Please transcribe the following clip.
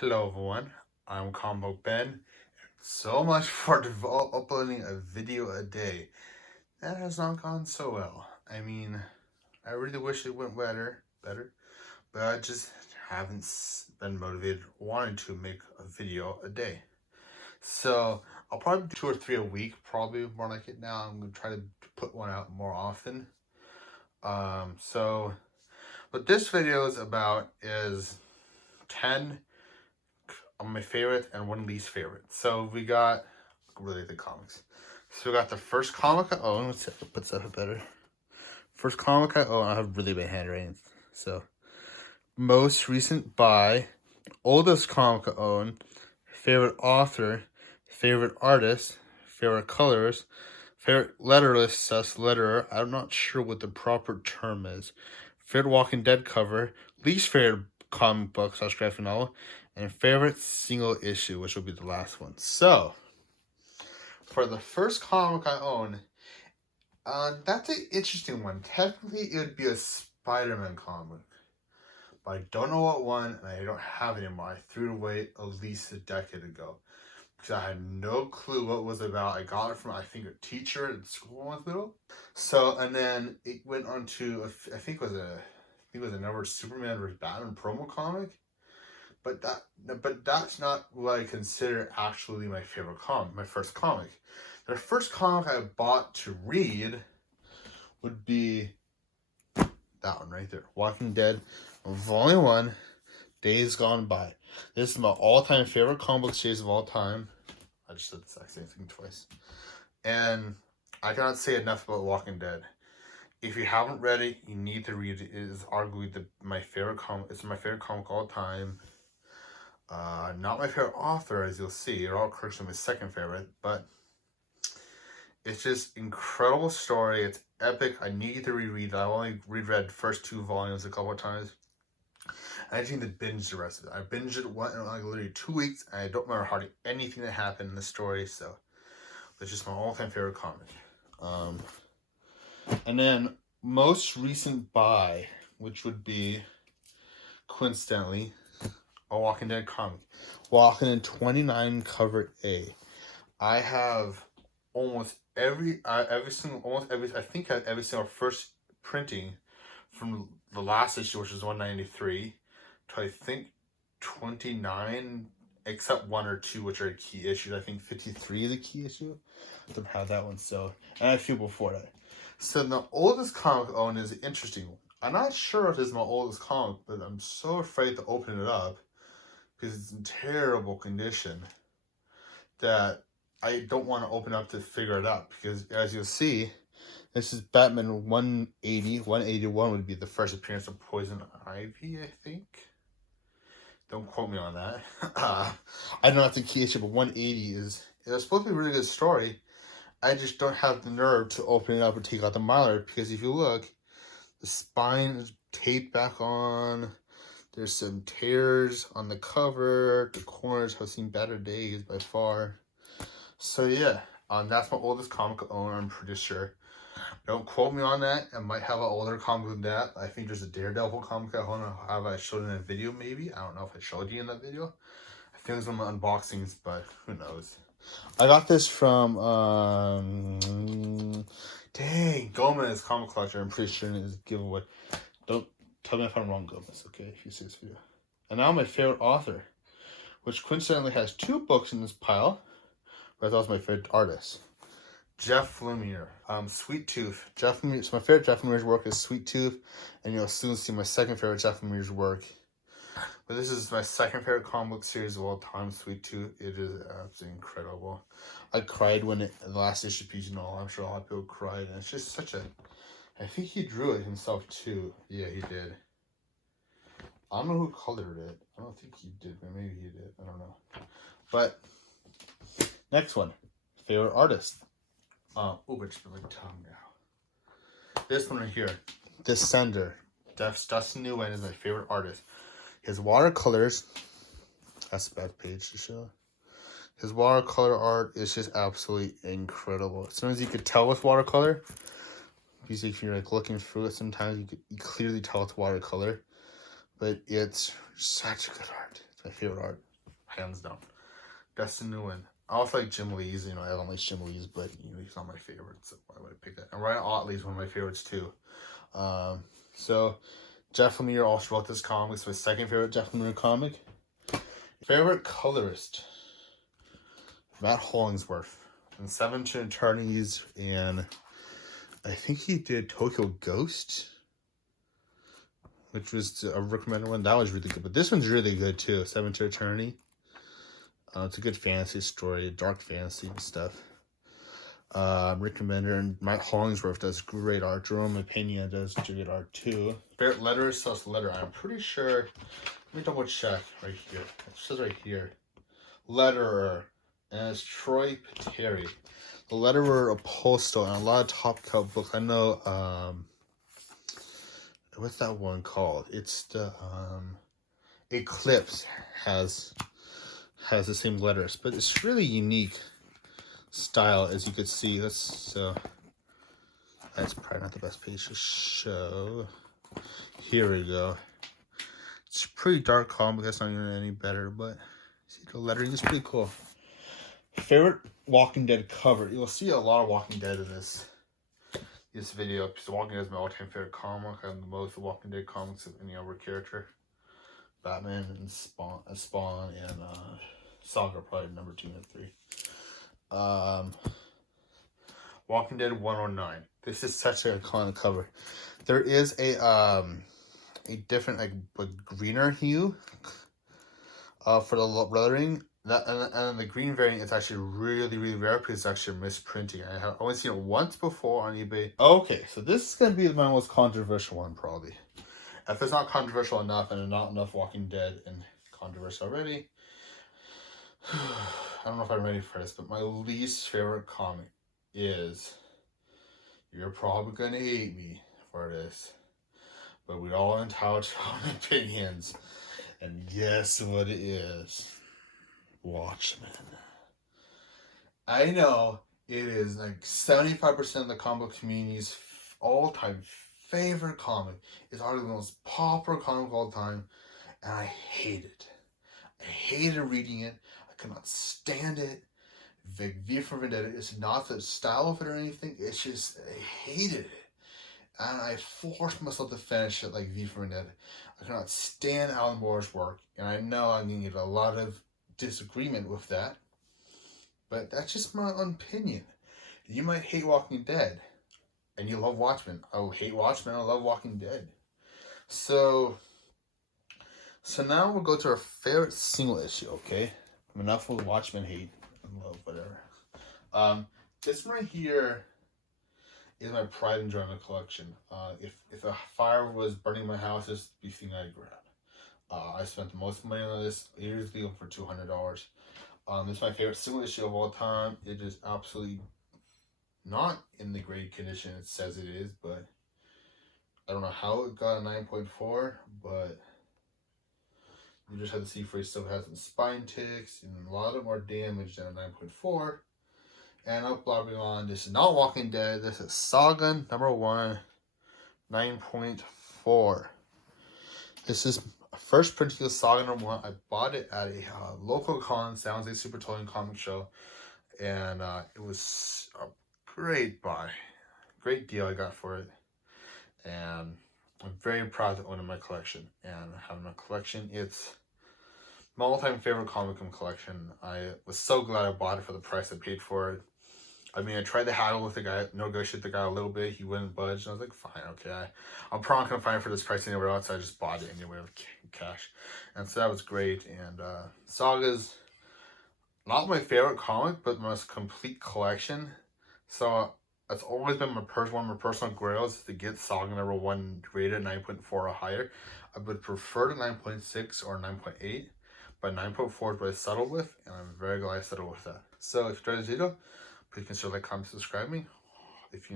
Hello everyone, I'm Combo Ben. So much for uploading a video a day. That has not gone so well. I mean, I really wish it went better, but I just haven't been motivated or wanted to make a video a day. So I'll probably do two or three a week, probably more like it now. I'm gonna try to put one out more often. So what this video is about is 10 my favorite and one least favorite. So we got really the comics. So we got the first comic I own. Let's put stuff up better. First comic I own. I have really bad handwriting. So most recent buy, oldest comic I own, favorite author, favorite artist, favorite colors, favorite letterless sus letterer. I'm not sure what the proper term is. Favorite Walking Dead cover, least favorite comic book / graphic novel, and favorite single issue, which will be the last one. So, for the first comic I own, that's an interesting one. Technically, it would be a Spider-Man comic, but I don't know what one, and I don't have it anymore. I threw it away at least a decade ago because I had no clue what it was about. I got it from, I think, a teacher at school when I was little. So, and then it went on to, I think it was another Superman vs. Batman promo comic. But that's not what I consider actually my favorite comic, my first comic. The first comic I bought to read would be that one right there, Walking Dead, Volume 1, Days Gone By. This is my all-time favorite comic book series of all time. I just said the exact same thing twice. And I cannot say enough about Walking Dead. If you haven't read it, you need to read it. It is arguably my favorite comic. It's my favorite comic of all time. Not my favorite author, as you'll see. Earl Kirk's my second favorite, but it's just incredible story. It's epic. I need to reread it. I only reread the first two volumes a couple of times. I just need to binge the rest of it. I binged it in like literally 2 weeks, and I don't remember hardly anything that happened in the story, so it's just my all-time favorite comic. And then most recent buy, which would be coincidentally a Walking Dead comic, Walking Dead 29 cover A. I have almost every single first printing from the last issue, which is 193, to I think 29, except one or two, which are key issues. I think 53 is a key issue. I don't have that one, so, and a few before that. So the oldest comic I own is an interesting one. I'm not sure if this is my oldest comic, but I'm so afraid to open it up because it's in terrible condition that I don't want to open up to figure it out. Because as you'll see, this is Batman 180. 181 would be the first appearance of Poison Ivy, I think. Don't quote me on that. I don't know if the key issue, but 180 is, it was supposed to be a really good story. I just don't have the nerve to open it up and take out the Mylar, because if you look, the spine is taped back on. There's some tears on the cover. The corners have seen better days by far. So yeah, that's my oldest comic I own, I'm pretty sure. Don't quote me on that. I might have an older comic than that. I think there's a Daredevil comic I want to have I showed in a video maybe. I don't know if I showed you in that video. I think it was on my unboxings, but who knows. I got this from, dang, Gomez Comic Collector. I'm pretty sure it is a giveaway. Don't tell me if I'm wrong, Gomez, okay, if you see this video. And now my favorite author, which coincidentally has 2 books in this pile, but I thought was my favorite artist. Jeff Lemire, Sweet Tooth. Jeff Lemire, so my favorite Jeff Lemire's work is Sweet Tooth, and you'll soon see my second favorite Jeff Lemire's work. But this is my second favorite comic book series of all time, Sweet Tooth. It is absolutely incredible. I cried when the last issue piece and all. I'm sure a lot of people cried, and it's just such a. I think he drew it himself too. Yeah, he did. I don't know who colored it. I don't think he did, but maybe he did. I don't know. But next one, favorite artist. Which is my tongue now. This one right here, Descender. Dustin Nguyen is my favorite artist. His watercolors, that's a bad page to show. His watercolor art is just absolutely incredible. As soon as you could tell with watercolor, because if you're like looking through it, sometimes you clearly tell it's watercolor. But it's such good art. It's my favorite art. hands down. That's the new one. I also like Jim Lee's. You know, I don't like Jim Lee's, but you know, he's not my favorite, so why would I pick that? And Ryan Ottley's one of my favorites too. So Jeff Lemire also wrote this comic. It's my second favorite Jeff Lemire comic. Favorite colorist, Matt Hollingsworth, and Seven Attorneys, and I think he did Tokyo Ghost, which was a recommended one. That was really good, but this one's really good too. Seven Attorney. It's a good fantasy story, dark fantasy and stuff. Recommender, and Matt Hollingsworth does great art. Jerome Pena does great art too. Favorite letter / letter. I'm pretty sure. Let me double check right here. It says right here, letterer, and it's Troy Pateri. The letterer, a postal, and a lot of top cut books. I know. What's that one called? It's the Eclipse has the same letters, but it's really unique style, as you could see. That's probably not the best page to show. Here we go. It's a pretty dark comic. That's not even any better, but see the lettering is pretty cool. Favorite Walking Dead cover. You'll see a lot of Walking Dead in this video, because Walking Dead is my all-time favorite comic. I have the most Walking Dead comics of any other character. Batman and Spawn and Saga, probably number 2 and 3. Walking Dead 109. This is such an iconic cover. There is a different like greener hue for the lettering. That and the green variant is actually really, really rare because it's actually misprinting. I have only seen it once before on eBay. Okay, so this is gonna be my most controversial one probably. If it's not controversial enough, and there's not enough Walking Dead and controversy already, I don't know if I'm ready for this, but my least favorite comic is, you're probably gonna hate me for this, but we all entitled to our own opinions, and guess what it is? Watchmen. I know it is like 75% of the comic community's all-time favorite comic. It's already the most popular comic of all time, and I hate it. I hated reading it. I could not stand it. V for Vendetta is not the style of it or anything. It's just, I hated it. And I forced myself to finish it like V for Vendetta. I could not stand Alan Moore's work, and I know I'm going to get a lot of disagreement with that, but that's just my opinion. You might hate Walking Dead, and you love Watchmen. I hate Watchmen, I love Walking Dead. So now we'll go to our favorite single issue, okay? Enough with Watchmen hate and love, whatever. This one right here is my pride and joy in the collection. If a fire was burning my house, this would be the thing I'd grab. I spent the most money on this, usually for $200. It's my favorite single issue of all time. It is absolutely not in the great condition it says it is, but I don't know how it got a 9.4, but you just have to see for it still has some spine ticks and a lot of more damage than a 9.4. And I'm blabbing on. This is not Walking Dead. This is Saga number 1, 9.4. This is first printing of Saga number 1. I bought it at a local con, Sounds like Super Toy Comic Show, and it was a great buy, great deal I got for it, and I'm very proud to own it in my collection. And having a collection, it's my all-time favorite comic in collection. I was so glad I bought it for the price I paid for it. I mean, I tried to haggle with the guy, negotiate the guy a little bit. He wouldn't budge. And I was like, fine, okay. I'm probably not going to find it for this price anywhere else. So I just bought it anyway with cash. And so that was great. And Saga's not my favorite comic, but my most complete collection. So it's always been one of my personal grails to get Saga number 1 rated 9.4 or higher. I would prefer to 9.6 or 9.8. But 9.4 is what I settled with. And I'm very glad I settled with that. So if you enjoyed this video, please consider like, comment, subscribe me.